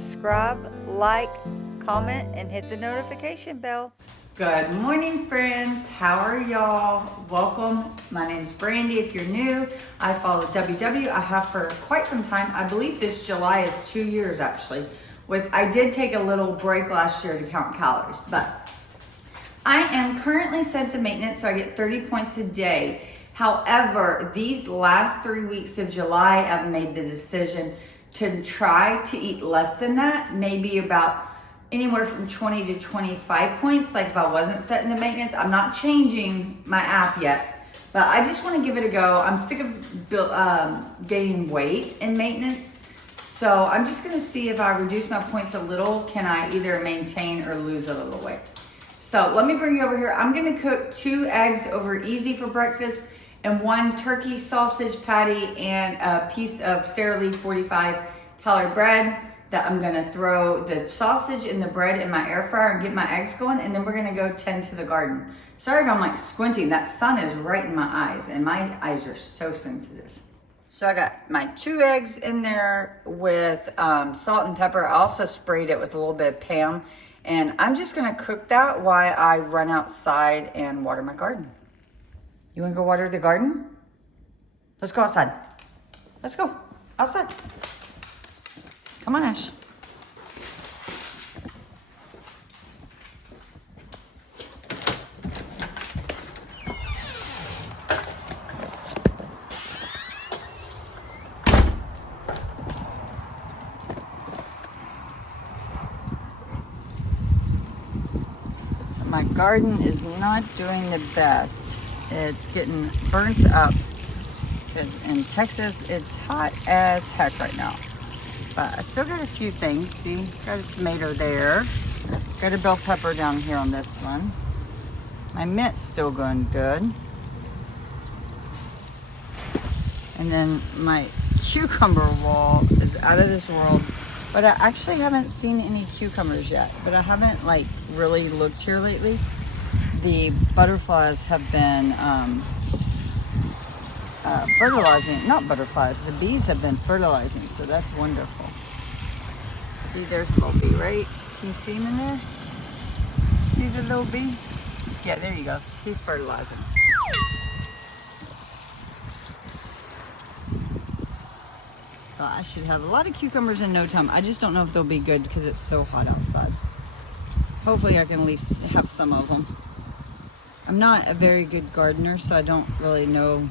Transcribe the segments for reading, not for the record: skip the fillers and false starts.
subscribe, like, comment, and hit the notification bell. Good morning, friends. How are y'all? Welcome. My name's Brandy. If you're new, I follow WW. I have for quite some time. I believe this July is 2 years actually. I did take a little break last year to count calories, but I am currently set to maintenance, so I get 30 points a day. However, these last 3 weeks of July, I've made the decision to try to eat less than that, maybe about anywhere from 20 to 25 points, like if I wasn't set into maintenance. I'm not changing my app yet, but I just want to give it a go. I'm sick of gaining weight in maintenance. So I'm just going to see if I reduce my points a little, can I either maintain or lose a little weight. So let me bring you over here. I'm going to cook 2 eggs over easy for breakfast and 1 turkey sausage patty and a piece of Sara Lee 45 calorie bread that I'm gonna throw the sausage and the bread in my air fryer and get my eggs going, and then we're gonna go tend to the garden. Sorry if I'm like squinting, that sun is right in my eyes and my eyes are so sensitive. So I got my 2 eggs in there with salt and pepper. I also sprayed it with a little bit of Pam, and I'm just gonna cook that while I run outside and water my garden. You wanna go water the garden? Let's go outside. Let's go outside. Come on, Ash. So my garden is not doing the best. It's getting burnt up because in Texas, it's hot as heck right now. But I still got a few things. See, got a tomato there. Got a bell pepper down here on this one. My mint's still going good. And then my cucumber wall is out of this world. But I actually haven't seen any cucumbers yet. But I haven't like really looked here lately. The butterflies have been fertilizing, not butterflies, the bees have been fertilizing, so that's wonderful. See, there's a little bee, right? Can you see him in there? See the little bee? Yeah, there you go. He's fertilizing. So I should have a lot of cucumbers in no time. I just don't know if they'll be good because it's so hot outside. Hopefully I can at least have some of them. I'm not a very good gardener, so I don't really know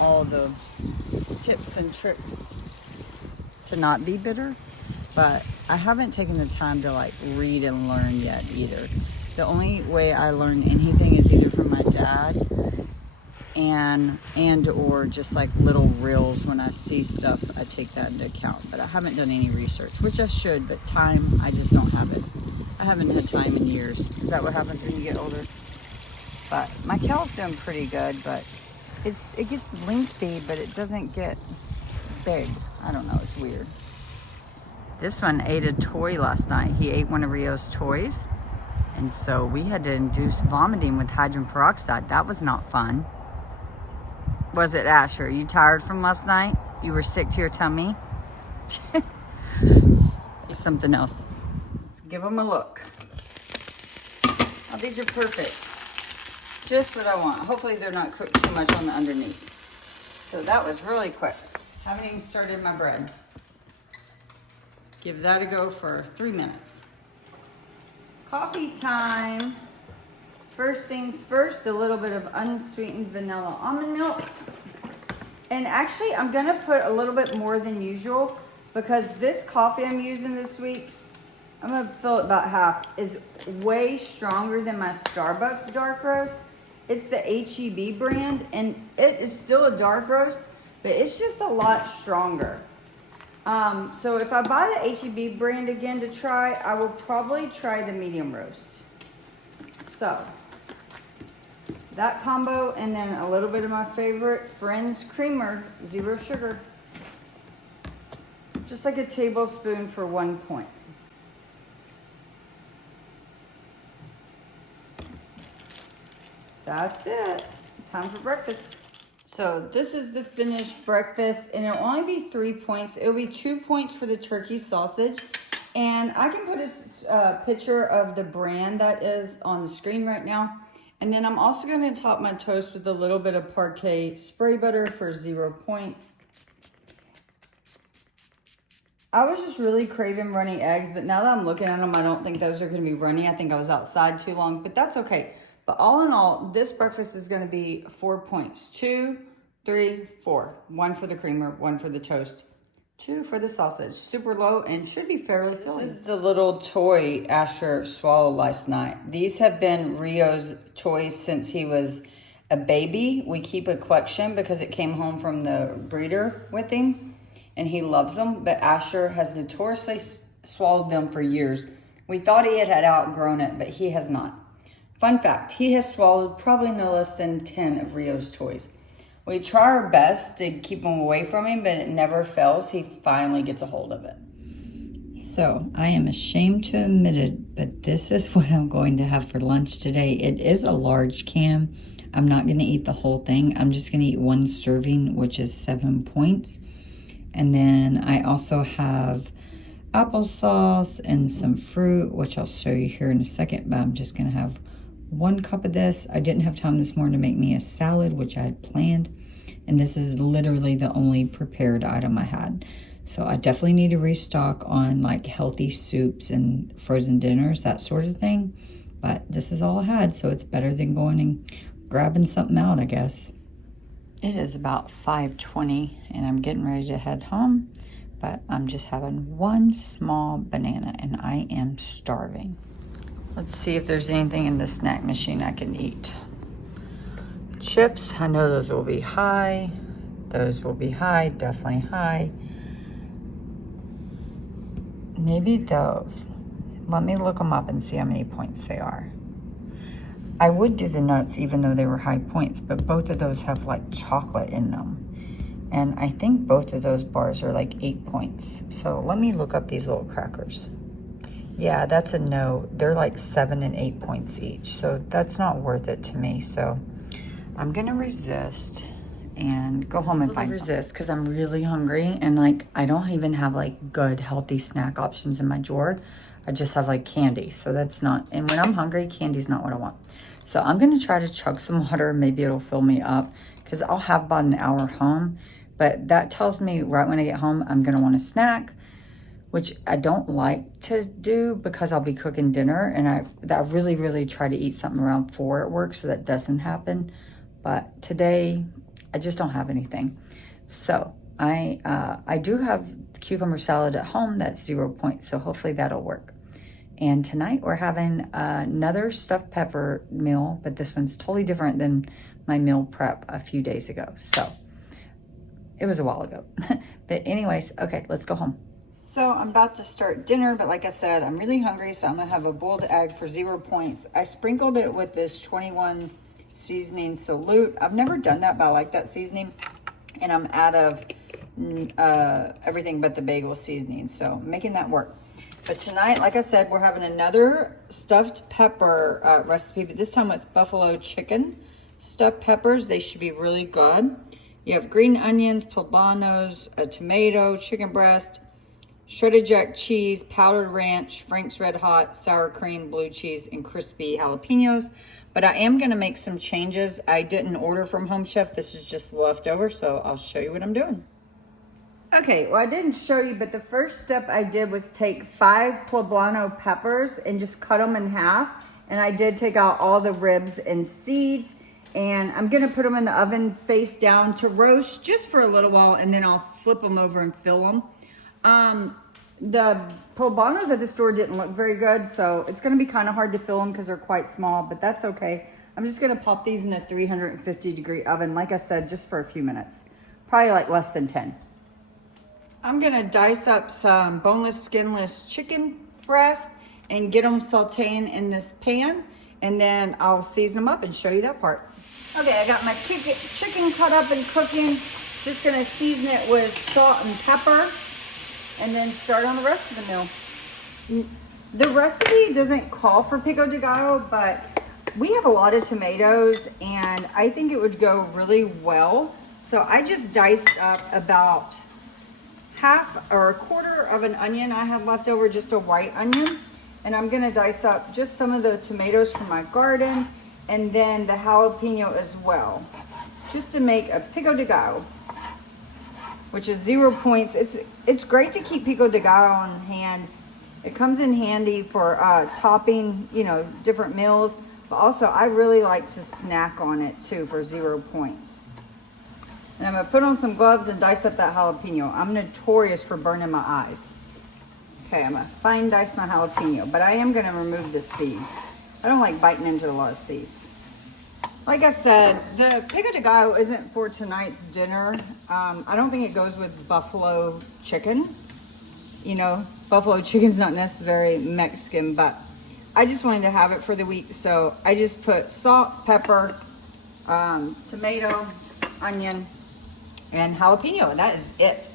all the tips and tricks to not be bitter, but I haven't taken the time to like read and learn yet either. The only way I learn anything is either from my dad and or just like little reels. When I see stuff, I take that into account, but I haven't done any research, which I should, but time, I just don't have it. I haven't had time in years. Is that what happens when you get older? But my kale's doing pretty good, but it gets lengthy, but it doesn't get big. I don't know, it's weird. This one ate a toy last night. He ate one of Rio's toys, and so we had to induce vomiting with hydrogen peroxide. That was not fun. Was it, Asher? Are you tired from last night? You were sick to your tummy? Something else. Let's give them a look. Oh, these are perfect. Just what I want. Hopefully they're not cooked too much on the underneath. So that was really quick. Haven't even started my bread. Give that a go for 3 minutes. Coffee time. First things first, a little bit of unsweetened vanilla almond milk. And actually I'm gonna put a little bit more than usual because this coffee I'm using this week, I'm gonna fill it about half, is way stronger than my Starbucks dark roast. It's the HEB brand, and it is still a dark roast, but it's just a lot stronger. So if I buy the HEB brand again to try, I will probably try the medium roast. So, that combo, and then a little bit of my favorite Friends creamer, 0 sugar. Just like a tablespoon for 1 point. That's it. Time for breakfast. So this is the finished breakfast, and it'll only be 3 points. It'll be 2 points for the turkey sausage. And I can put a picture of the brand that is on the screen right now. And then I'm also going to top my toast with a little bit of Parquet spray butter for 0 points. I was just really craving runny eggs, but now that I'm looking at them, I don't think those are going to be runny. I think I was outside too long, but that's okay. But all in all, this breakfast is going to be 4 points. 2, 3, 4. 1 for the creamer, 1 for the toast, 2 for the sausage. Super low and should be fairly filling. This is the little toy Asher swallowed last night. These have been Rio's toys since he was a baby. We keep a collection because it came home from the breeder with him, and he loves them. But Asher has notoriously swallowed them for years. We thought he had outgrown it, but he has not. Fun fact, he has swallowed probably no less than 10 of Rio's toys. We try our best to keep him away from him, but it never fails. He finally gets a hold of it. So, I am ashamed to admit it, but this is what I'm going to have for lunch today. It is a large can. I'm not going to eat the whole thing. I'm just going to eat 1 serving, which is 7 points. And then I also have applesauce and some fruit, which I'll show you here in a second, but I'm just going to have 1 cup of this. I didn't have time this morning to make me a salad, which I had planned. And this is literally the only prepared item I had. So I definitely need to restock on like healthy soups and frozen dinners, that sort of thing. But this is all I had, so it's better than going and grabbing something out, I guess. It is about 5:20 and I'm getting ready to head home. But I'm just having 1 small banana and I am starving. Let's see if there's anything in the snack machine I can eat. Chips, I know those will be high. Those will be high, definitely high. Maybe those. Let me look them up and see how many points they are. I would do the nuts even though they were high points, but both of those have like chocolate in them. And I think both of those bars are like 8 points. So let me look up these little crackers. Yeah, that's a no. They're like 7 and 8 points each. So that's not worth it to me. So I'm gonna resist and go home and find resist because I'm really hungry and like I don't even have like good healthy snack options in my drawer. I just have like candy. So that's not, and when I'm hungry, candy's not what I want. So I'm gonna try to chug some water. Maybe it'll fill me up because I'll have about an hour home. But that tells me right when I get home, I'm gonna want a snack, which I don't like to do because I'll be cooking dinner. And I really, really try to eat something around 4 at work so that doesn't happen. But today, I just don't have anything. So I do have cucumber salad at home. That's 0 points. So hopefully that'll work. And tonight we're having another stuffed pepper meal, but this one's totally different than my meal prep a few days ago. So it was a while ago. But anyways, okay, let's go home. So I'm about to start dinner, but like I said, I'm really hungry, so I'm gonna have a boiled egg for 0 points. I sprinkled it with this 21 seasoning salute. I've never done that, but I like that seasoning. And I'm out of everything but the bagel seasoning, so making that work. But tonight, like I said, we're having another stuffed pepper recipe, but this time it's buffalo chicken stuffed peppers. They should be really good. You have green onions, poblanos, a tomato, chicken breast, shredded jack cheese, powdered ranch, Frank's Red Hot, sour cream, blue cheese, and crispy jalapenos. But I am going to make some changes. I didn't order from Home Chef. This is just leftover, so I'll show you what I'm doing. Okay, well, I didn't show you, but the first step I did was take 5 poblano peppers and just cut them in half. And I did take out all the ribs and seeds. And I'm going to put them in the oven face down to roast just for a little while, and then I'll flip them over and fill them. The poblanos at the store didn't look very good, so it's going to be kind of hard to fill them because they're quite small, but that's okay. I'm just going to pop these in a 350-degree oven, like I said, just for a few minutes. Probably like less than 10. I'm going to dice up some boneless, skinless chicken breast and get them sauteing in this pan, and then I'll season them up and show you that part. Okay, I got my chicken cut up and cooking. Just going to season it with salt and pepper, and then start on the rest of the meal. The recipe doesn't call for pico de gallo, but we have a lot of tomatoes and I think it would go really well. So I just diced up about half or a quarter of an onion I had left over, just a white onion. And I'm gonna dice up just some of the tomatoes from my garden and then the jalapeno as well, just to make a pico de gallo, which is 0 points. It's great to keep pico de gallo on hand. It comes in handy for topping, you know, different meals. But also, I really like to snack on it too for 0 points. And I'm gonna put on some gloves and dice up that jalapeno. I'm notorious for burning my eyes. Okay, I'm gonna fine dice my jalapeno, but I am gonna remove the seeds. I don't like biting into a lot of seeds. Like I said, the pico de gallo isn't for tonight's dinner. I don't think it goes with buffalo chicken. You know, buffalo chicken's not necessarily Mexican, but I just wanted to have it for the week. So I just put salt, pepper, tomato, onion, and jalapeno, and that is it.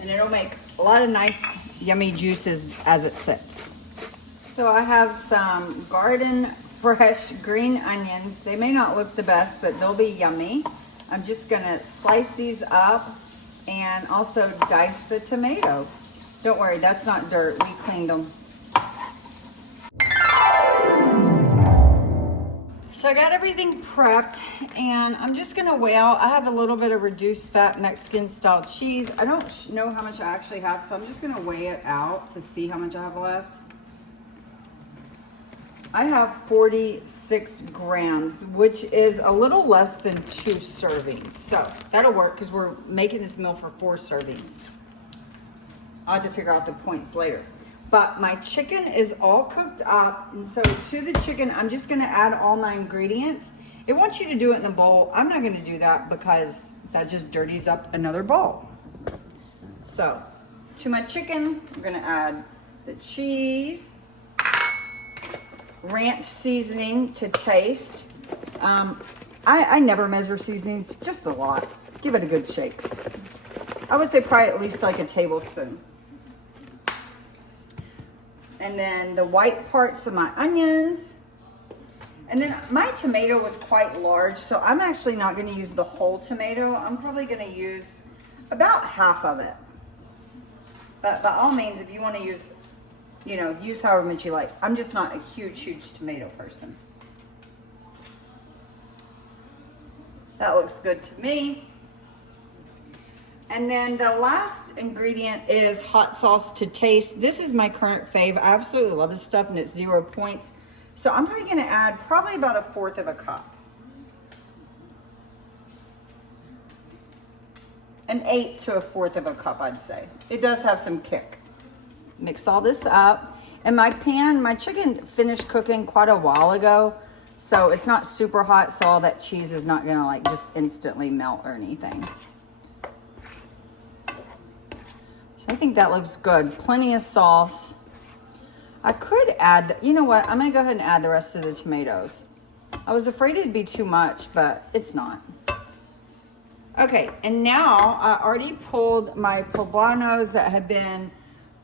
And it'll make a lot of nice, yummy juices as it sits. So I have some garden fresh green onions. They may not look the best, but they'll be yummy. I'm just gonna slice these up and also dice the tomato. Don't worry, that's not dirt. We cleaned them. So I got everything prepped and I'm just gonna weigh out. I have a little bit of reduced fat Mexican style cheese. I don't know how much I actually have, so I'm just gonna weigh it out to see how much I have left. I have 46 grams, which is a little less than 2 servings. So that'll work because we're making this meal for 4 servings. I'll have to figure out the points later. But my chicken is all cooked up. And so to the chicken, I'm just gonna add all my ingredients. It wants you to do it in the bowl. I'm not gonna do that because that just dirties up another bowl. So to my chicken, I'm gonna add the cheese, ranch seasoning to taste. I never measure seasonings, just a lot. Give it a good shake. I would say probably at least like a tablespoon. And then the white parts of my onions. And then my tomato was quite large, so I'm actually not gonna use the whole tomato. I'm probably gonna use about half of it. But by all means, if you wanna use, you know, use however much you like. I'm just not a huge tomato person. That looks good to me. And then the last ingredient is hot sauce to taste. This is my current fave. I absolutely love this stuff and it's 0 points. So I'm probably gonna add probably about 1/4 of a cup. 1/8 to 1/4 of a cup, I'd say. It does have some kick. Mix all this up. And my pan, my chicken finished cooking quite a while ago. So it's not super hot, so all that cheese is not gonna like just instantly melt or anything. I think that looks good. Plenty of sauce. I could add, you know what? I'm gonna go ahead and add the rest of the tomatoes. I was afraid it'd be too much, but it's not. Okay, and now I already pulled my poblanos that have been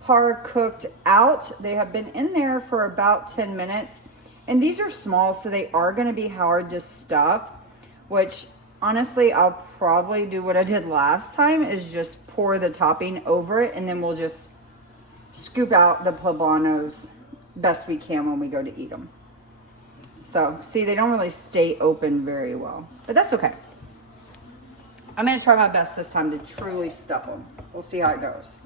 par cooked out. They have been in there for about 10 minutes. And these are small, so they are gonna be hard to stuff, which honestly, I'll probably do what I did last time, is just pour the topping over it, and then we'll just scoop out the poblanos best we can when we go to eat them. So, see, they don't really stay open very well, but that's okay. I'm gonna try my best this time to truly stuff them. We'll see how it goes.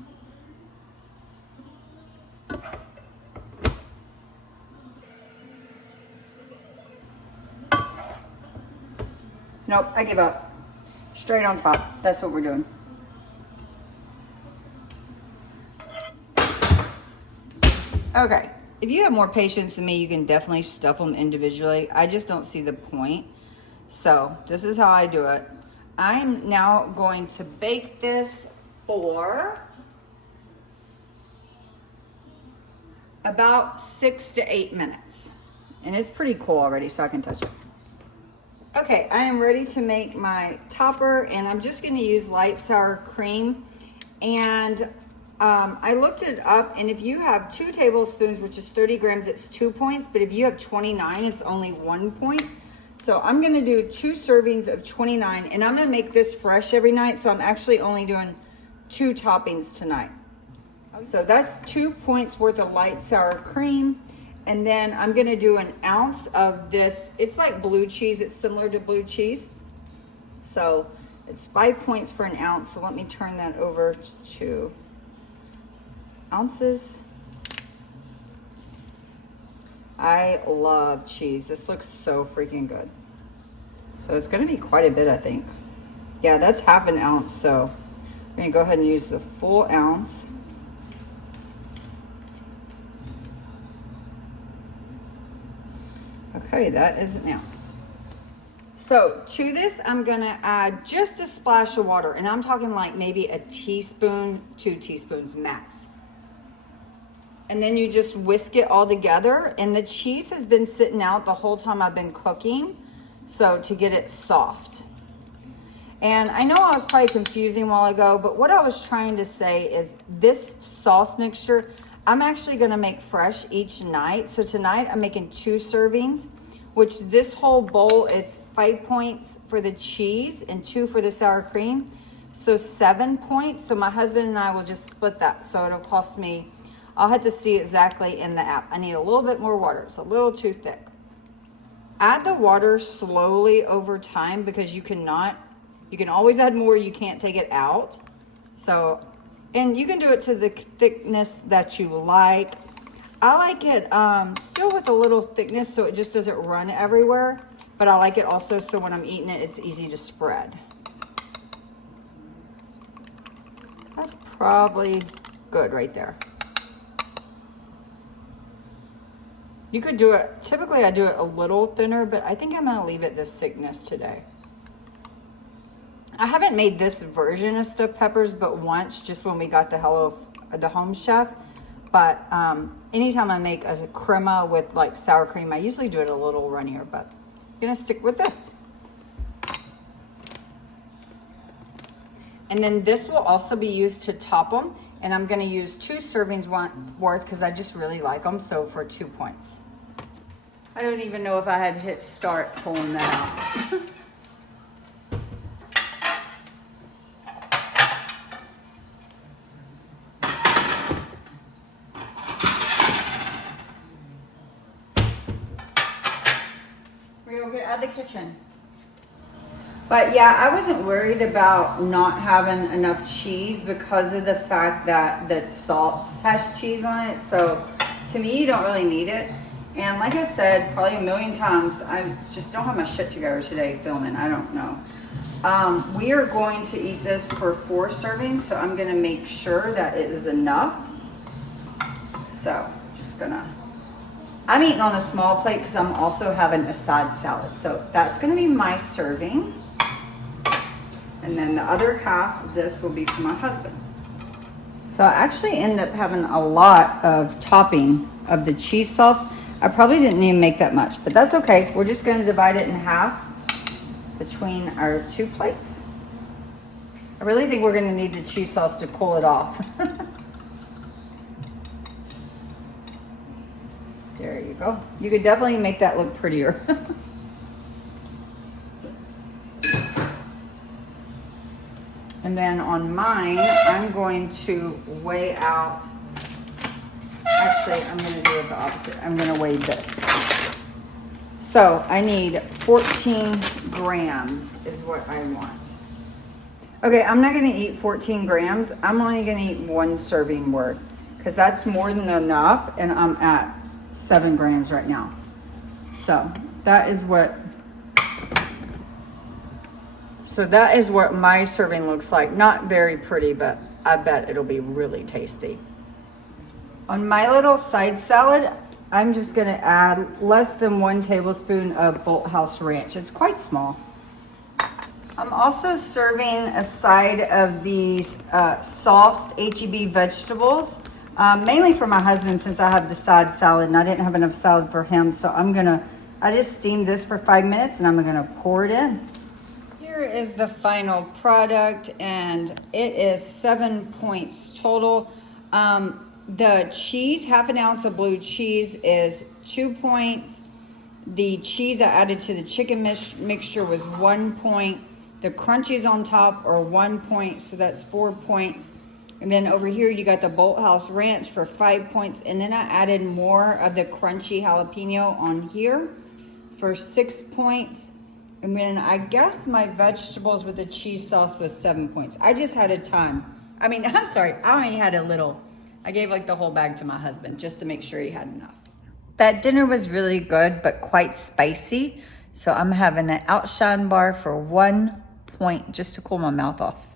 Nope, I give up. Straight on top. That's what we're doing. Okay, if you have more patience than me, you can definitely stuff them individually. I just don't see the point. So this is how I do it. I'm now going to bake this for about 6 to 8 minutes. And it's pretty cool already, so I can touch it. Okay, I am ready to make my topper, and I'm just gonna use light sour cream. And I looked it up, and if you have 2 tablespoons, which is 30 grams, it's 2 points. But if you have 29, it's only 1 point. So I'm gonna do 2 servings of 29, and I'm gonna make this fresh every night. So I'm actually only doing 2 toppings tonight. So that's 2 points worth of light sour cream. And then I'm gonna do an ounce of this. It's like blue cheese. It's similar to blue cheese. So it's 5 points for an ounce. So let me turn that over to ounces. I love cheese. This looks so freaking good. So it's gonna be quite a bit, I think. Yeah, that's half an ounce. So I'm gonna go ahead and use the full ounce. Okay, that is an ounce. So to this, I'm gonna add just a splash of water, and I'm talking like maybe a teaspoon, 2 teaspoons max. And then you just whisk it all together, and the cheese has been sitting out the whole time I've been cooking, so to get it soft. And I know I was probably confusing a while ago, but what I was trying to say is this sauce mixture, I'm actually gonna make fresh each night. So tonight I'm making 2 servings, which this whole bowl, it's 5 points for the cheese and 2 for the sour cream. So 7 points. So my husband and I will just split that. So it'll cost me, I'll have to see exactly in the app. I need a little bit more water. It's a little too thick. Add the water slowly over time because you can always add more, you can't take it out. So, and you can do it to the thickness that you like. I like it still with a little thickness so it just doesn't run everywhere, but I like it also so when I'm eating it, it's easy to spread. That's probably good right there. You could do it, typically I do it a little thinner, but I think I'm gonna leave it this thickness today. I haven't made this version of stuffed peppers but once, just when we got the Home Chef. But anytime I make a crema with like sour cream, I usually do it a little runnier, but I'm gonna stick with this. And then this will also be used to top them. And I'm gonna use 2 servings worth because I just really like them, so for 2 points. I don't even know if I had hit start pulling that out. We're gonna get out of the kitchen. But yeah, I wasn't worried about not having enough cheese because of the fact that the sauce has cheese on it. So to me, you don't really need it. And like I said, probably a million times, I just don't have my shit together today filming. I don't know. We are going to eat this for 4 servings. So I'm gonna make sure that it is enough. So just gonna, I'm eating on a small plate because I'm also having a side salad. So that's gonna be my serving. And then the other half of this will be for my husband. So I actually ended up having a lot of topping of the cheese sauce. I probably didn't even make that much, but that's okay. We're just gonna divide it in half between our 2 plates. I really think we're gonna need the cheese sauce to cool it off. There you go. You could definitely make that look prettier. And then on mine, I'm going to weigh out, actually, I'm going to do it the opposite. I'm going to weigh this. So I need 14 grams is what I want. Okay, I'm not going to eat 14 grams. I'm only going to eat 1 serving worth because that's more than enough. And I'm at 7 grams right now. So that is what my serving looks like. Not very pretty, but I bet it'll be really tasty. On my little side salad, I'm just gonna add less than 1 tablespoon of Bolthouse Ranch. It's quite small. I'm also serving a side of these sauced HEB vegetables, mainly for my husband since I have the side salad and I didn't have enough salad for him. So I just steamed this for 5 minutes and I'm gonna pour it in. Here is the final product and it is 7 points total. The cheese, half an ounce of blue cheese is 2 points. The cheese I added to the chicken mixture was 1 point. The crunchies on top are 1 point, so that's 4 points. And then over here you got the Bolt House Ranch for 5 points. And then I added more of the crunchy jalapeno on here for 6 points. And then I guess my vegetables with the cheese sauce was 7 points. I just had a ton. I mean, I'm sorry, I only had a little. I gave like the whole bag to my husband just to make sure he had enough. That dinner was really good, but quite spicy. So I'm having an Outshine bar for 1 point just to cool my mouth off.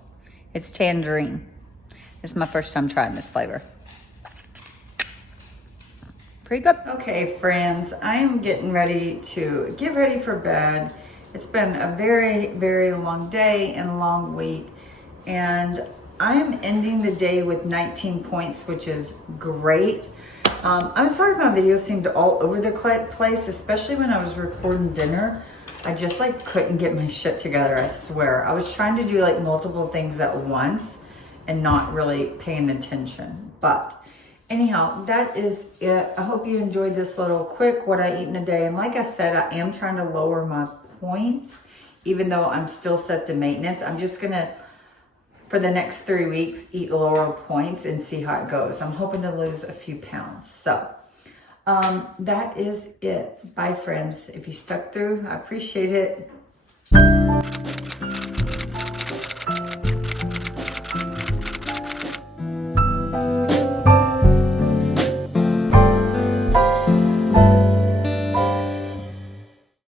It's tangerine. It's my first time trying this flavor. Pretty good. Okay, friends, I am getting ready to get ready for bed. It's been a very, very long day and long week. And I'm ending the day with 19 points, which is great. I'm sorry my videos seemed all over the place, especially when I was recording dinner. I just like couldn't get my shit together, I swear. I was trying to do like multiple things at once and not really paying attention. But anyhow, that is it. I hope you enjoyed this little quick what I eat in a day. And like I said, I am trying to lower my points, even though I'm still set to maintenance. I'm just gonna, for the next 3 weeks, eat lower points and see how it goes. I'm hoping to lose a few pounds. So that is it. Bye, friends. If you stuck through, I appreciate it.